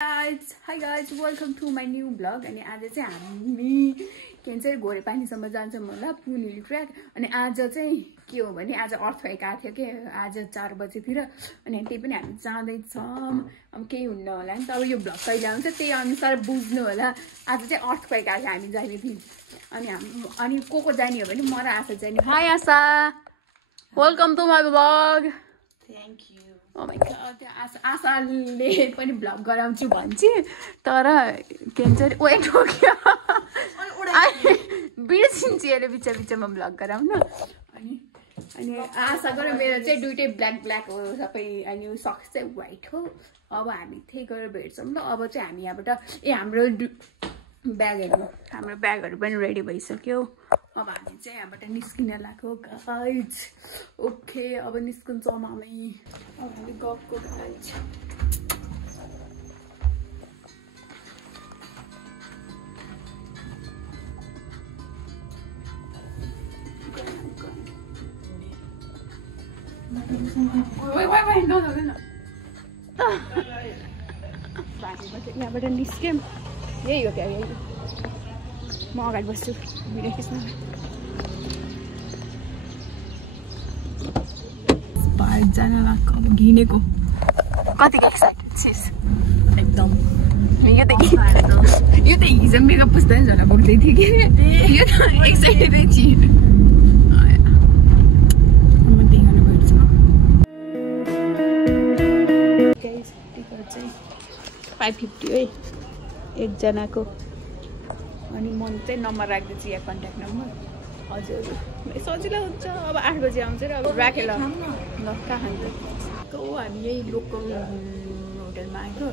Hi guys, welcome to my new vlog. अनि आज चाहिँ हामी के भन्छ घोरेपानीसम्म जान्छौँ होला पुल हिल ट्र्याक। अनि आज चाहिँ के हो भने आज अर्थक्वेक आएको थियो के आज 4 बजेतिर। अनि त्यही पनि हामी जाँदैछौँ। अब केही हुन्न होला नि त, अब यो भ्लग कहिले आउँछ त्यही अनुसार बुझ्नु होला। आज चाहिँ अर्थक्वेक आएको हामी जाने थियौँ। अनि को जाने हो भने म र आशा जाने। Hi Asha, welcome to my vlog. Thank you. Oh my god, आशाले पनि भ्लग गराउँछु भन्छ तर के भन्छ ओए ठोक्यो बिर्सिन्छ अरे बिचमा भ्लग गराउन। अनि आशाको र मेरो चाहिँ दुइटै ब्ल्याक हो सबै। अनि सक्स चाहिँ व्हाइट हो। अब हामी त्यही गरेर भेट्छौँ ल। अब चाहिँ हामी यहाँबाट हाम्रो ब्यागहरू पनि रेडी भइसक्यो। अब हामी चाहिँ यहाँबाट निस्किन लाग्यो गाइज। ओके, अब निस्किन्छौँ हामी। अब हामी गएको गाइज। यहाँबाट निस्क्यौँ। यही हो क्या, यही हो। म अगाडि बस्छु भिडियो खिच्न। 5 जना लाग्छ अब घिनेको। कतिको एक्साइटेड छिस एकदम। यो त हिजो मेकअप पुस्दा नि झन् बोक्दै थियो कि यो त एक्साइटेडै थिएँ। म त्यही गर्न भेट्छु। टिकट चाहिँ 550 है एकजनाको। अनि म चाहिँ नम्बर राख्दैछु यहाँ, कन्ट्याक्ट नम्बर। हजुर सजिलो हुन्छ। अब 8 बजी आउँछ र अब राखेँ ल। कहाँ खान्छ हामी यही लोकल होटलमा आएको।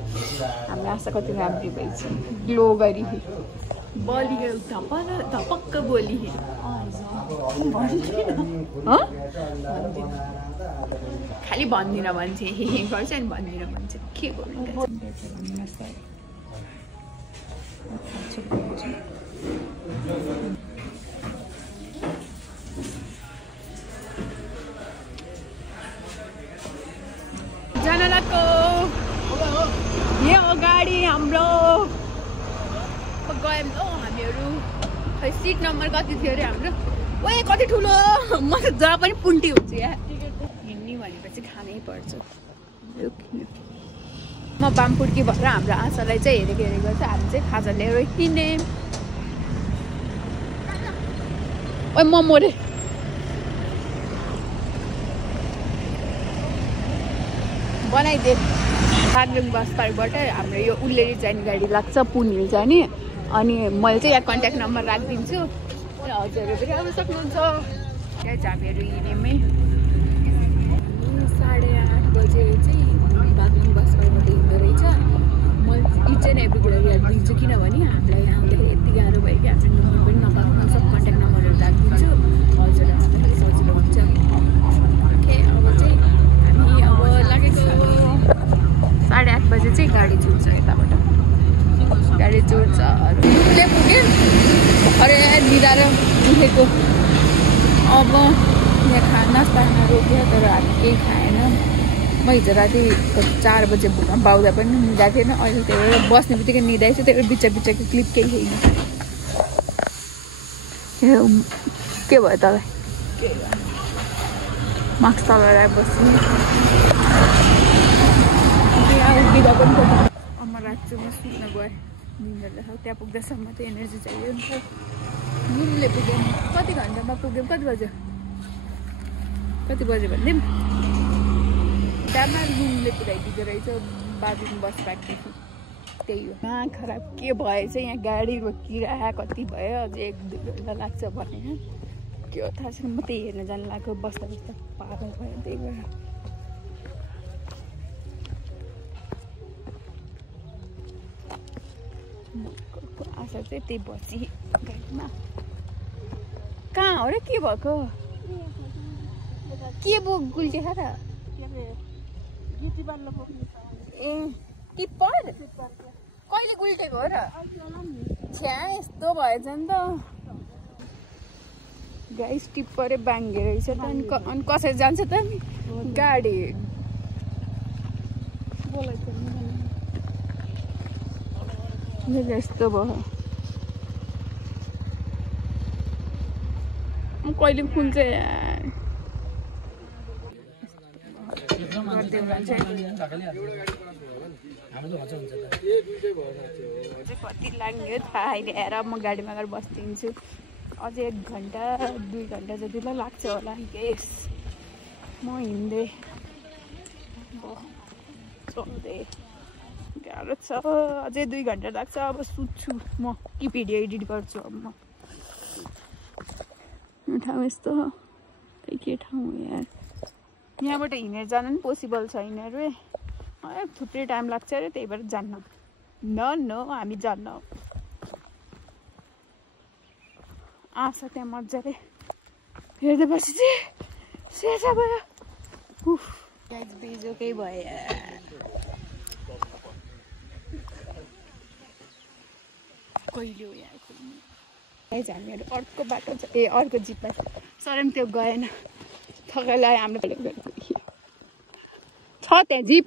हाम्रो आशा कति राम्रो भएछ, ग्लो गरी बलि धपक्क बोली। खालि भन्दिनँ भन्छ गर्छ नि, भन्दिनँ भन्छ के गर्नु। जनालाको यो गाडी हाम्रो गयौँ ल हामीहरू। खै सिट नम्बर कति थियो अरे हाम्रो? ओए कति ठुलो, म त जहाँ पनि पुन्टी हुन्छु यहाँ। हिँड्ने भनेपछि खानै पर्छ। म बामपुड्की भएर हाम्रो आशालाई चाहिँ हेरेको छ। हामी चाहिँ खाजा ल्याएर किने। ओए मोमो रे बनाइदे। बागलुङ बस पार्कबाट हाम्रो यो उल्लेरी जाने गाडी लाग्छ पुल हिल जाने। अनि मैले चाहिँ यहाँ कन्ट्याक्ट नम्बर राखिदिन्छु। हजुरहरू पनि आउनु सक्नुहुन्छ। त्यहाँ हामीहरू हिँड्यौँ। 8:30 बजे चाहिँ बागलुङ बस पार्कबाट हिँड्दो रहेछ। म इच एन्ड एभ्री कुरा याद दिन्छु किनभने हामीलाई यहाँ आउँदाखेरि यति गाह्रो भयो कि आफ्नो नम्बर पनि नपाएको। म सब कन्ट्याक्ट नम्बरहरू राखिदिन्छु। हजुर आउँदाखेरि सजिलो हुन्छ। ओके, अब चाहिँ हामी अब लागेको 8:30 बजे चाहिँ गाडी छुट्छ यताबाट। गाडी छुट्छ उसले पुग्यो अरे निधाएर उठेको। अब यहाँ नास्ता खान रोक्यो तर हामी केही खाएन। म हिजो राति 4 बजे भुकम्प पाउँदा पनि निदा थिएन। अहिले त्यही भएर बस्ने बित्तिकै निदाइछु। त्यही भएर बिचको क्लिप केही छैन। के भयो तँलाई? मास्क तलाएर बस्ने। अब म राख्छु, म सुत्न गएँ। निन्द्रा त्यहाँ पुग्दासम्म त एनर्जी चाहियो नि त। घुमले पुग्यौँ। कति घन्टामा पुग्यौँ? कति बज्यो भन्दैम? त्यहाँमा घुमले पुऱ्याइदिँदो रहेछ बाबुको बस पार्कदेखि। त्यही हो। कहाँ खराब के भएछ यहाँ, गाडी रोकिरह कति भयो। अझै 1-2 घन्टा लाग्छ भने के हो थाहा छैन। म त्यही हेर्न जानु लाग्यो। बस्दा पागल भयो। त्यही भएर आशा चाहिँ त्यही बसी गाडीमा। कहाँ हो र के भएको? के बो गुल्टी खा त? ए टिप्पर कहिले गुल्टेको हो र? छ्या यस्तो भएछ नि त गाइस। टिप्परै बाङ्गे रहेछ त। अनि कसरी जान्छ त गाडी? यस्तो भयो कहिले फुल्छ कति लाग्यो थाहा ल्याएर म गाडीमा गएर बस्दिन्छु अझै 1 घन्टा 2 घन्टा जतिलाई लाग्छ होला गेस म हिँड्दै चल्दै गाह्रो छ अझै 2 घन्टा लाग्छ अब सुत्छु म कि भिडियो एडिट गर्छु अब म ठाउँ यस्तो के ठाउँ यार यहाँबाट हिँडेर जान पनि पोसिबल छैन रे थुप्रै टाइम लाग्छ अरे त्यही भएर जान्न न हामी जान्न आँछ त्यहाँ मजाले हेर्दै पछि चाहिँ सेसा भयो बिजोकै भयो कहिले हो यहाँ हामीहरू अर्को बाटो छ अर्को जिपमा सर पनि त्यो गएन थकाइलो आयो हाम्रो छ त्यहाँ जिप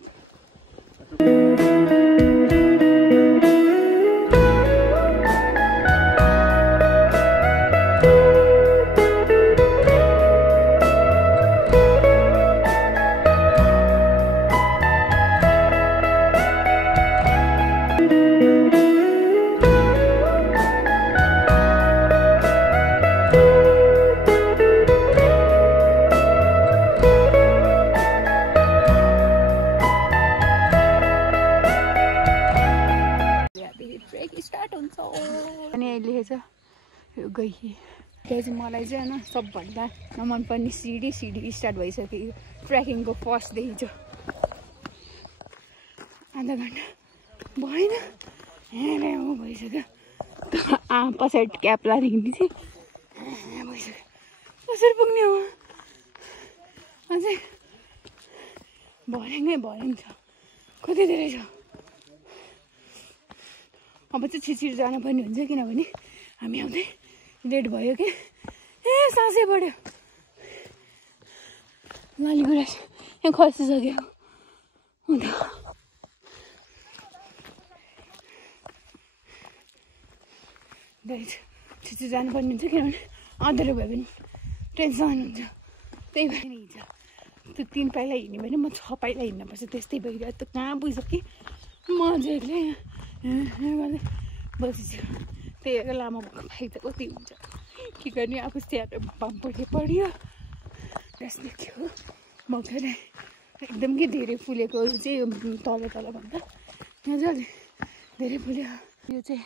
मलाई चाहिँ होइन सबभन्दा नमनपर्ने सिडी स्टार्ट भइसक्यो ट्रेकिङको फर्स्टदेखि चाहिँ आधा घन्टा भएन भइसक्यो पछाडि क्याप लाएर हिँड्ने थिएँ भइसक्यो कसरी पुग्ने हो अझै भर्याङ छ कति धेरै छ अब चाहिँ छिटो जानुपर्ने हुन्छ किनभने हामी आउँदै लेट भयो कि सासै बढ्यो लालीगुराँस यहाँ खसिसक्यो अन्त छिटो जानुपर्ने हुन्छ किनभने अँध्यारो भयो भने टेन्सन हुन्छ त्यही भएर हिँड्छ त्यो 3 पाइला हिँड्यो भने म 6 पाइला हिँड्नुपर्छ त्यस्तै भइरहेको त कहाँ पुगिसकेँ म चाहिँ एक्लै यहाँ बसिछु त्यही भएर लामो भएको फाइदा कति हुन्छ के गर्ने आफू स्याहार पढ्यो रेस देख्यो मजाले एकदम के धेरै फुलेको चाहिँ तल भन्दा यहाँ चाहिँ धेरै फुल्यो यो चाहिँ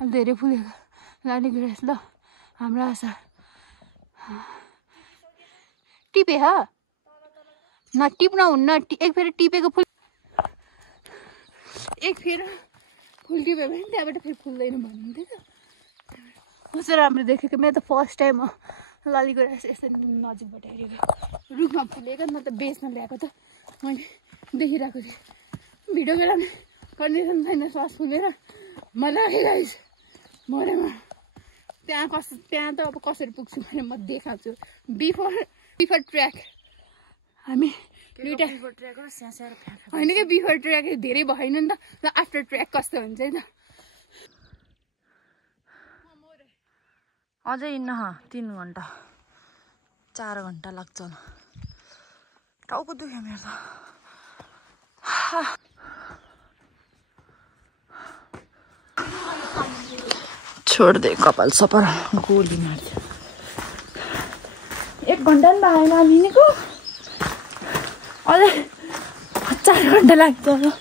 अलि धेरै फुलेको लालीगुराँस ल हाम्रो आशा टिपे नटिप्न हुन्न एक फेर टिपेको फुल एक फेर फुल टिप्यो भने त्यहाँबाट फेरि फुल्दैन भन्नुहुन्थ्यो त कस्तो राम्रो देखेको मैले त फर्स्ट टाइम हो लालीगुराँस यस्तो नजिकबाट हेरेको रुखमा फुलेको न त बेच्न ल्याएको त मैले देखिरहेको थिएँ भिडियो बेला कन्डिसन छैन श्वास फुलेर म राखिरहेछ मरेमा त्यहाँ त अब कसरी पुग्छु भने म देखाउँछु बिफोर ट्र्याक हामी दुईटा होइन कि बिफोर ट्र्याक धेरै भएन नि त आफ्टर ट्र्याक कस्तो हुन्छ है त अझै हिँड्न 3 घन्टा 4 घन्टा लाग्छ होला टाउको दुख्यो मेरो त छोड्दै कपाल सपर गोली मार्थ्यो 1 घन्टा पनि भएन हिँडेको अझै 4 घन्टा लाग्छ होला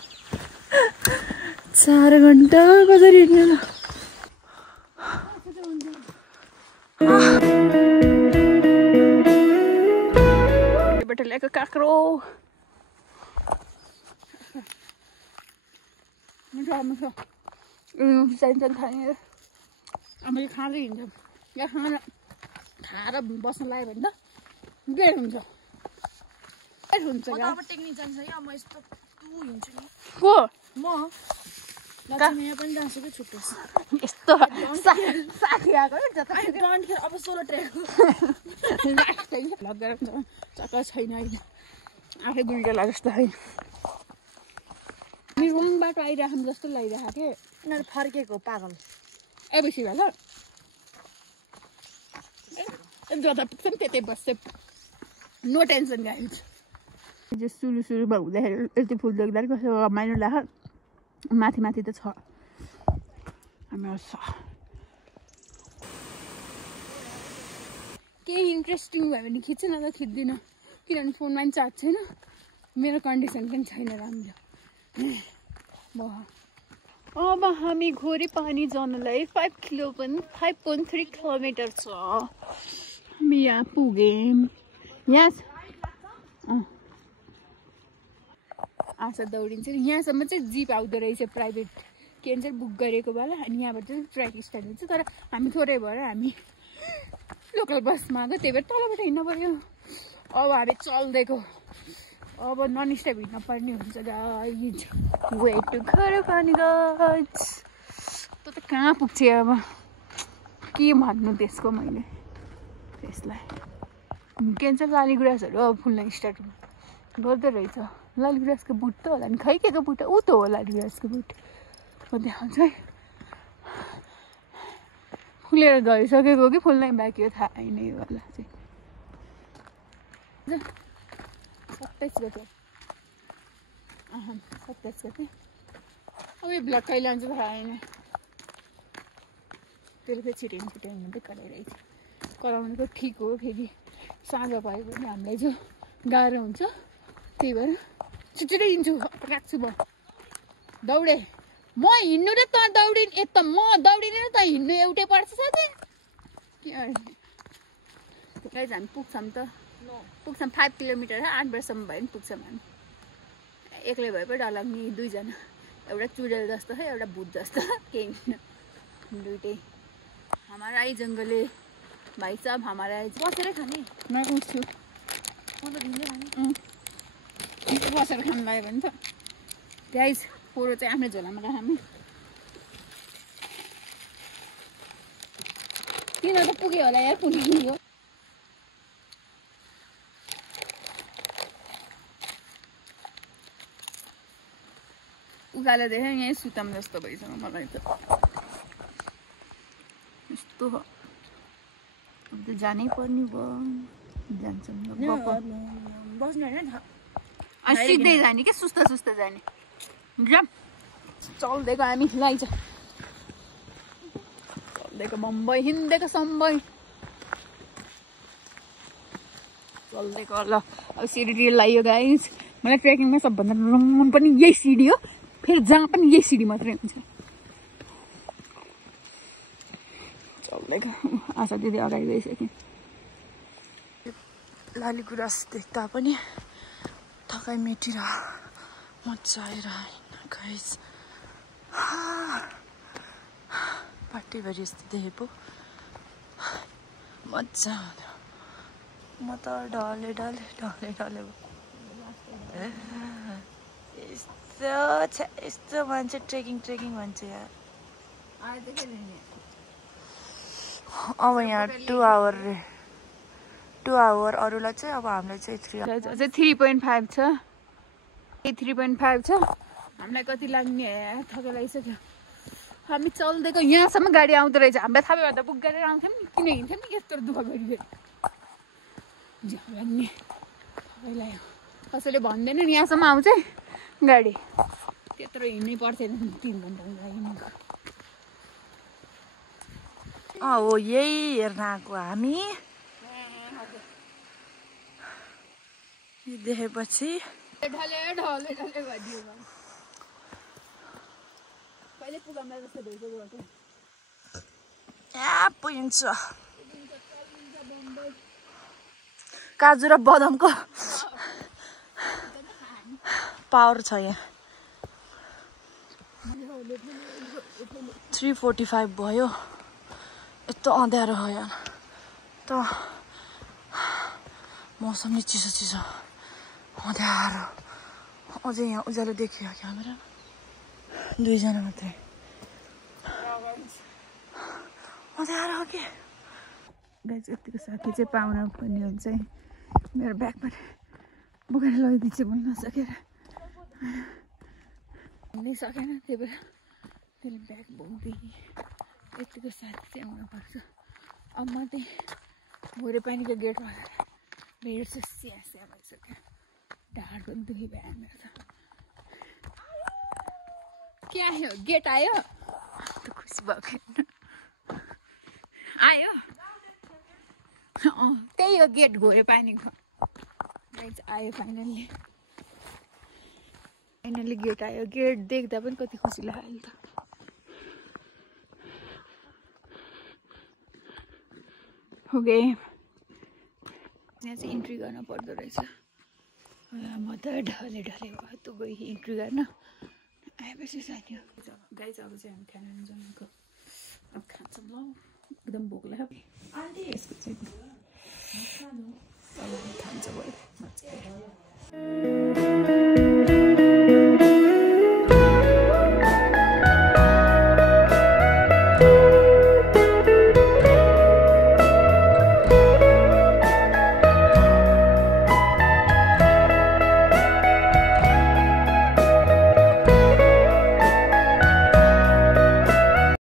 4 घन्टा कसरी हिँड्ने ल ल्याएको काँक्रो चाहिन्छ खाने अब यो खाँदै हिँड्छ यहाँ खाएर खाएर बस्न लाग्यो भने त बेड हुन्छ टेक्निक जान्छ क्या म यस्तो हिँड्छु नि को म यहाँ पनि जान्छु कि छुट्टै यस्तो साथी आएको अब 16 ट्र्याक लगेर चक्कर छैन अहिले आफै दुईटा लाग्यो जस्तो है हामी रङ बाटो आइरहेको जस्तो लागिरहेको थियो उनीहरू फर्केको पागल बेसी भयो ल जता पुग्छ नि त्यतै बस्छ नो टेन्सन गाइज जो सुरुमा हुँदाखेरि यति फुल देख्दाखेरि कसो रमाइलो लाग्छ माथि माथि त छ हाम्रो केही इन्ट्रेस्टिङ भयो भने खिच्छ न त खिच्दिनँ किनभने फोनमा पनि चार्ज छैन मेरो कन्डिसन पनि छैन राम्रो अब हामी घोरी पानी जानलाई 5.3 किलोमिटर छ हामी यहाँ पुग्यौँ यहाँ आशा दौडिन्छ यहाँसम्म चाहिँ जिप आउँदो रहेछ प्राइभेट के भन्छ बुक गरेको बेला अनि यहाँबाट चाहिँ ट्र्याक स्टार्ट हुन्छ तर हामी थोरै भएर हामी लोकल बसमा गयो त्यही भएर तलबाट हिँड्नु पऱ्यो अब हामी चल्दैको अब नन स्टप हिँड्न पर्ने हुन्छ गाइज वे टु घोरी पानी गाइज त कहाँ पुग्छ अब के भन्नु त्यसको मैले त्यसलाई के भन्छ लालीगुराँसहरू अब फुल्न स्टार्ट गर्दो रहेछ लालीगुराँसको बुट त होला नि खै के को बुट ऊ त हो लालीगुराँसको बुट म देखाउँछु है फुलेर गइसकेको कि फुल्नै बाँकी हो थाहा छैन यो वाला चाहिँ 27 गते 27 गते अब यो ब्लग कहिले आउँछ थाहा छैन त्यसले फेरि छिटो मात्रै कराइरहेछ कराउनु त ठिक हो फेरि साँझ भयो भने हामीलाई जो गाह्रो हुन्छ त्यही भएर छिटो हिँड्छु राख्छु म दौडे म हिँड्नु र त दौडिन यता म दौडिने र त हिँड्नु एउटै पर्छ साथी के हामी पुग्छौँ त पुग्छौँ 5 किलोमिटर 8 वर्षसम्म भयो नि पुग्छौँ हामी एक्लै भए पनि डरलाग्ने दुईजना एउटा चुडेल जस्तो छ एउटा भूत जस्तो केही दुइटै हमारा आई जङ्गले भाइ साहब हमारा बसेरै खाने म उठ्छु बसेर खानु लाग्यो भने त प्याज पोरो चाहिँ आफ्नै झोलामा राख्नु किन त पुग्यो होला यार पुग्यो उकालो देखेँ यहीँ सुताम जस्तो भइसक्यो मलाई त यस्तो अब त जानै पर्ने भयो जान्छौँ बस्नु होइन सिधै जाने क्या सुस्ता सुस्ता जाने जाम चल्दिएको हामी लाइज चल्दिएको बम्बई हिँडेको सम्बई चल्दिएको ल अब सिडी लगायो गाइस मलाई ट्रेकिङमा सबभन्दा मन पनि यही सिडी हो फेरि जहाँ पनि यही सिडी मात्रै हुन्छ चल्दिएको आशा दिदी अगाडि गइसक्यो लालीगुराँस देख्दा पनि थकाइ मेटिरह मजा आइरहेन गाइस पार्टीभरि यस्तो देखेको मजा आउँथ्यो म त ढले यस्तो मान्छे ट्रेकिङ भन्छ यार अब यहाँ 2 आवर अरूलाई चाहिँ अब हामीलाई चाहिँ 3.5 छ 3.5 छ हामीलाई कति लाग्ने थके लागिसक्यो हामी चल्दिएको यहाँसम्म गाडी आउँदो रहेछ हामीलाई थाहा भयो भन्दा बुक गरेर आउँथ्यौँ नि किन हिँड्थ्यौँ नि यस्तो दुःख गरिदियो लाग्ने लाग्यो कसैले भन्दैन नि यहाँसम्म आउँछ गाडी त्यत्रो हिँड्नै पर्थेन 3 घन्टाको लागि हो यही हेर्न आएको हामी देखेपछि ढले भइदियो कहिले पुगामलाई जस्तो भइसक्यो यहाँ पुगिन्छ काजु र बदामको पावर छ यहाँ 3:45 भयो यस्तो अँध्यारो हो यहाँ त मौसम नि चिसो अँध्यारो अझै यहाँ उज्यालो देखियो क्यामेरा 2 जना मात्रै अँध्यारो हो कि गाइस यतिको साथी चाहिँ पाउन पर्ने हुन्छ मेरो ब्याग पनि बोकेर लगिदिन्छु भन्न नसकेर हुनै सकेन त्यही भएर त्यसले ब्याग बोक्दै यतिको साथी चाहिँ आउनुपर्छ अब म चाहिँ भोरे पानीको गेटमा भिड चाहिँ स्यास्या भइसक्यो ढाड पनि दुखिभयो मेरो त के आयो गेट आयो त खुसी भएको आयो त्यही हो गेट घोरे पानीको आयो फाइनल्ली गेट आयो गेट देख्दा पनि कति खुसी लाग्यो त ओके यहाँ चाहिँ इन्ट्री गर्न पर्दो रहेछ म त ढले भयो त गएँ इन्ट्री गर्न आएपछि साथी गाइज अब चाहिँ हामी खाना जमाएको अब खान्छौँ ल एकदम भोक लाग्यो यसको चाहिँ अब खान्छ भयो